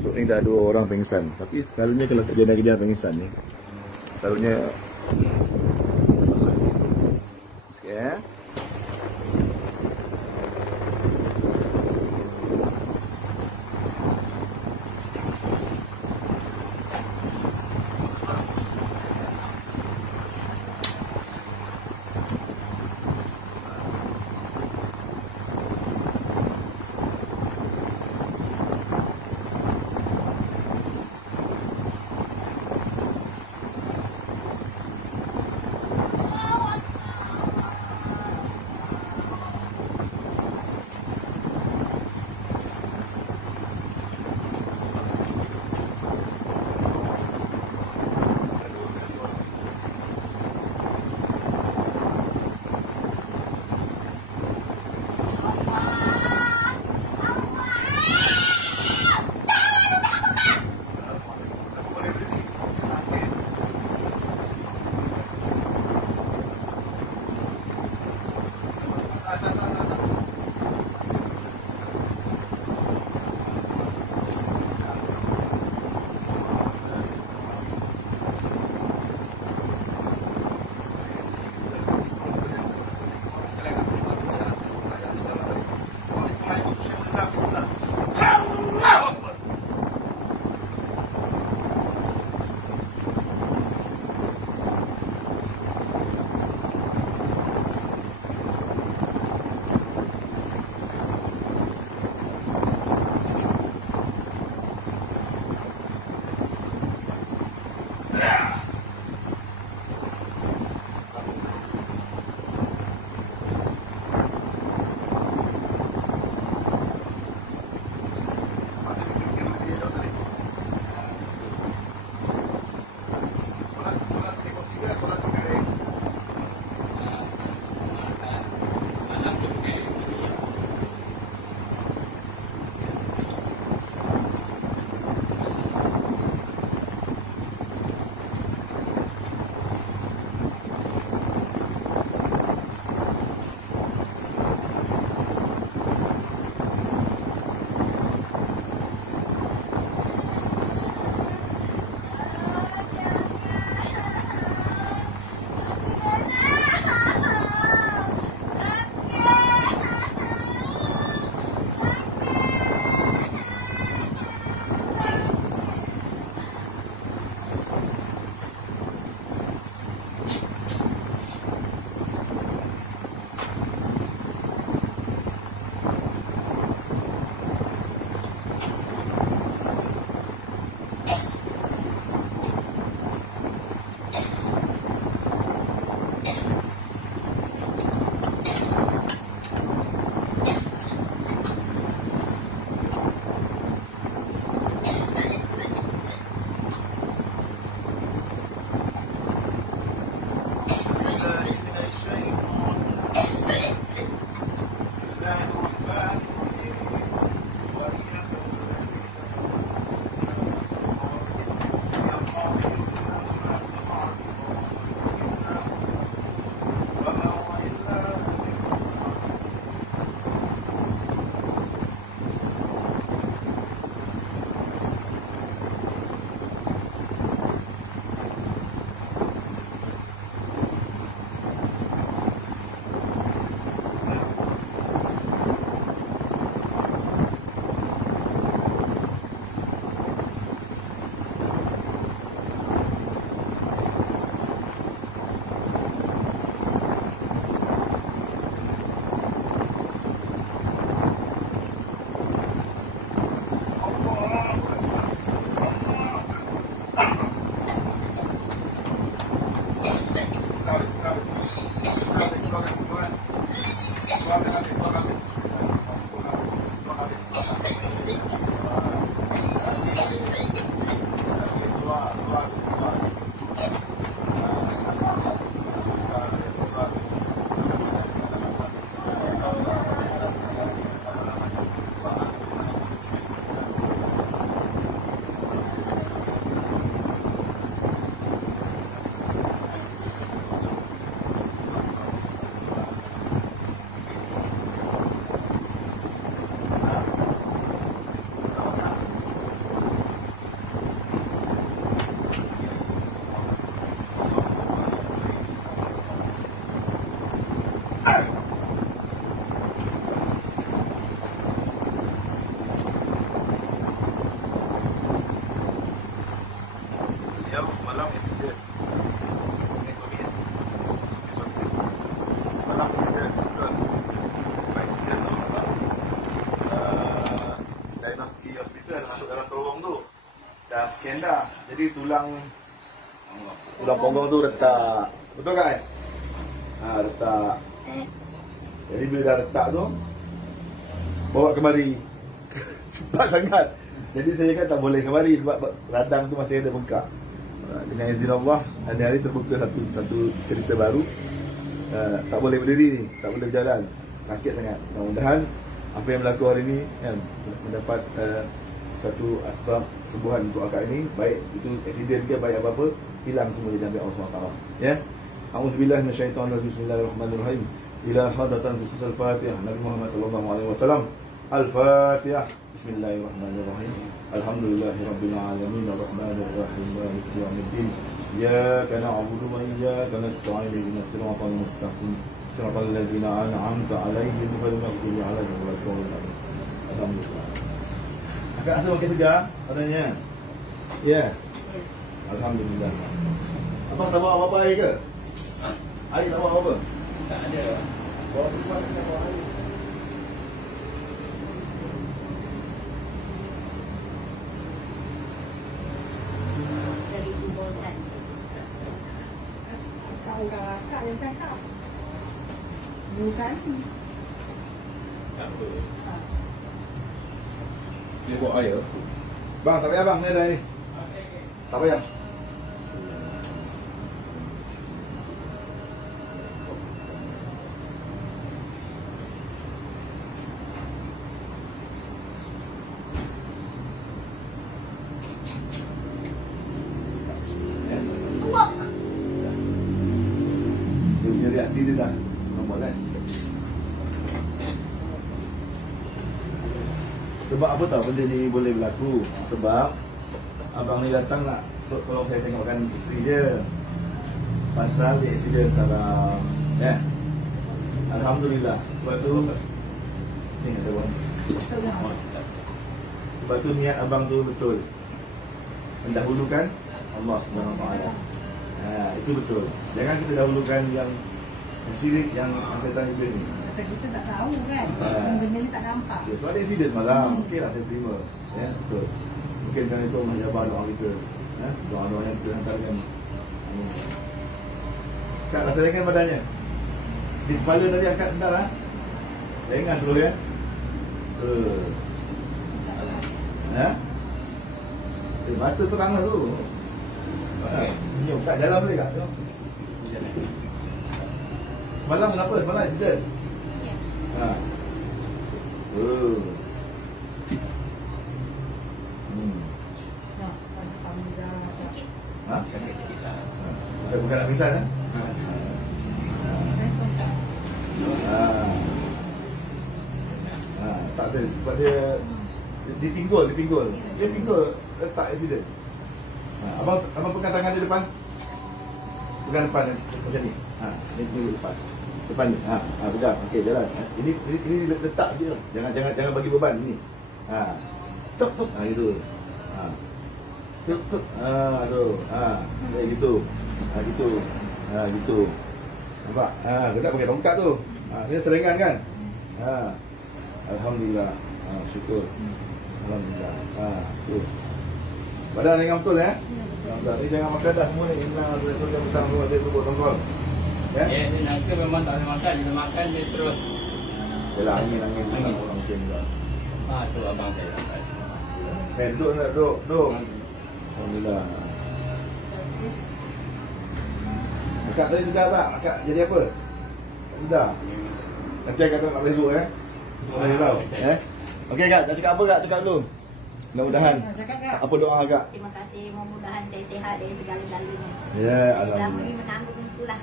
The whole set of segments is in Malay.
masuk ni dah 2 orang pingsan. Tapi selalunya kalau kejar-kejar pingsan ni, selalunya sikit ya. kita masuk dalam terowong tu. Dah scan dah. Jadi tulang punggung tu retak. Betul kan? Retak. Jadi bila dah retak tu, bawa kemari. Cepat sangat. Jadi saya kan tak boleh kemari sebab radang tu masih ada bengkak. Dengan izin Allah, hari-hari terbuka satu cerita baru. Tak boleh berdiri ni, tak boleh berjalan. Sakit sangat. Mudah-mudahan apa yang berlaku hari ni kan, mendapat satu asbab sembuhan untuk akak ini, baik itu aksiden ke baik apa-apa, hilang semua di dalam Allah SWT. Ya. A'udzubillahi minasyaitonir rajim. Bismillahirrahmanirrahim. Ila hadratan khusus al-Fatihah Nabi Muhammad sallallahu alaihi wasallam. Al-Fatihah. Bismillahirrahmanirrahim. Alhamdulillahirabbil alamin arrahmanir rahim maliki yaumiddin. Iyyaka na'budu wa iyyaka nasta'in ihdinas siratal mustaqim. Siratal ladzina an'amta 'alaihim ghairil maghdubi 'alaihim waladdallin. Alhamdulillah. Akak rasa makin segar badannya? Ya. Alhamdulillah. Abang tak bawa apa-apa air ke? Air tak bawa apa? Tak ada. Bawa tempat tak bawa air. Kakak yang cakap. Bukan. Tak apa. Dia bawa air. Bang, tak payah bang, ni ada ni. Tak payah. Dia reaksi dia dah normal kan. Sebab apa tahu benda ni boleh berlaku? Sebab abang ni datang nak tolong saya tengokkan isteri dia pasal aksiden salah. Ya. Alhamdulillah. Sebab tu ni ada bang. Sebab tu niat abang tu betul. Mendahulukan Allah Subhanahu Wa Taala. Itu betul. Jangan kita dahulukan yang syirik, yang setan iblis ni. Pasal kita tak tahu kan. Benda ni tak nampak. Ya, sebab ada insiden semalam. Okeylah saya terima. Ya, betul. Mungkin kerana itu Allah jawab doa kita. Ya, doa-doa yang kita hantarkan. Kak, rasa ringan badannya? Di kepala tadi angkat sedar ha? Ringan terus ya? Ya? Mata terang lah tu. Kat dalam boleh tak? Semalam kenapa? Semalam accident? Ya. Bukan nak pingsan kan? Tak ada. Sebab dia dipinggul. Dia pinggul letak accident. Abang pegang tangan dia depan. Pegang depan macam ni. Ni lepas. Depan ni. Pegang. Okey, jalan. Ini letak dia. Jangan bagi beban ini. Tuk. Itu. Tuk. Tu. Gitu. Gitu. Nampak? Kita pakai tongkat tu. Ini serengan kan? Alhamdulillah. Syukur. Alhamdulillah. Tu. Badan ringan betul ya? Ni jangan makan dah semua ni. Itu yang besar semua saya tu buat tongkol. Ya? Ya, ni nangka memang tak boleh makan. Bila makan dia terus. Yalah, angin. Orang mungkin juga. Tu abang saya makan. Duduk nak duduk. Alhamdulillah. Akak tadi sedar tak? Akak jadi apa? Tak sedar? Nanti akak tak boleh duduk ya? Semua boleh tahu. Okey Kak, nak cakap apa Kak? Cakap dulu. Mudah-mudahan. Apa doa Kak? Terima kasih, mudah-mudahan saya sihat dari segala-galanya. Ya, alhamdulillah. Selama ni menanggung itulah.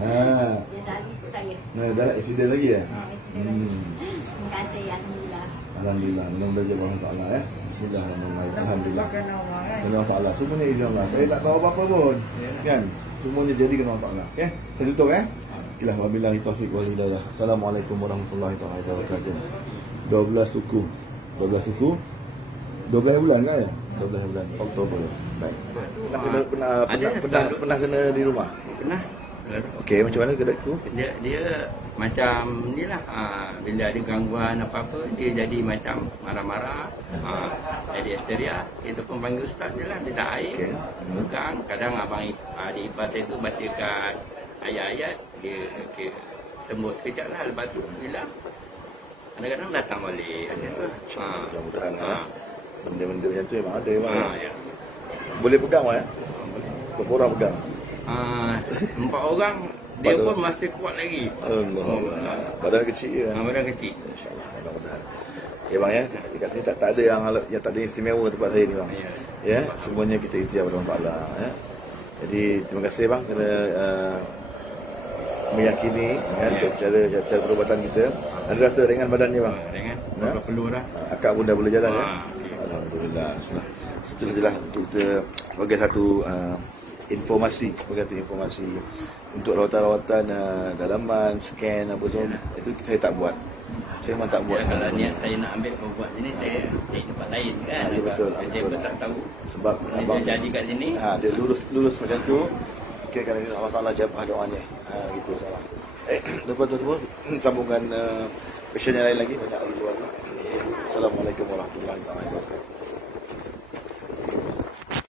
Dia selalu ikut saya. Dah accident lagi ya? Terima kasih, alhamdulillah. Alhamdulillah. Mudah-mudahan Allah Taala ya. Bismillahirrahmanirrahim. Alhamdulillah. Kan Allah Taala. Semuanya izin Allah. Saya tak tahu apa-apa pun. Kan? Semuanya jadi kena Allah Taala. Okey? Kita tutup Okeylah, wabillahi taufiq wal hidayah. Assalamualaikum warahmatullahi wabarakatuh. 12 suku. 12 bulan kan ya? 12 bulan Oktober. Baik. Pernah kena di rumah? Pernah. Okey, macam mana kedai tu? Dia macam ni lah, bila ada gangguan apa-apa dia jadi macam marah-marah, jadi hysteria. Kita pun panggil ustaz je lah, dia tak air, Okey. pegang. Kadang abang adik ipar saya tu bacakan ayat-ayat, dia sembuh sekejap lah, lepas tu hilang. Kadang-kadang datang balik macam tu. Mudah-mudahan benda-benda macam tu memang ada memang. Ya. Boleh pegang ya? Berapa orang pegang? 4 orang, dia pun masih kuat lagi. Allah. Badan kecil je. Badan kecil. InsyaAllah, mudah-mudahan. Ya bang ya, dekat sini tak ada yang tak ada istimewa tempat saya ni bang. Ya. Ya, semuanya kita ikhtiar pada Allah Taala ya. Jadi terima kasih bang kerana meyakini cara perubatan kita. Ada rasa ringan badannya bang. Dengan Ya? perlu dah. Akak pun dah boleh jalan ya. Okey. Alhamdulillah. Itulah jelas untuk kita sebagai satu informasi untuk rawatan-rawatan dalaman, scan apa semua itu saya tak buat. Saya memang tak buat. Kalau niat saya nak ambil buat sini, saya cari tempat lain kan. Ya, betul. Saya pun tak tahu. Sebab Dia jadi kat sini. dia lulus macam tu. Okey, kerana Allah Taala jawab doanya. Gitu salah. Lepas tu semua sambungan passion yang lain lagi banyak di luar. Assalamualaikum warahmatullahi wabarakatuh.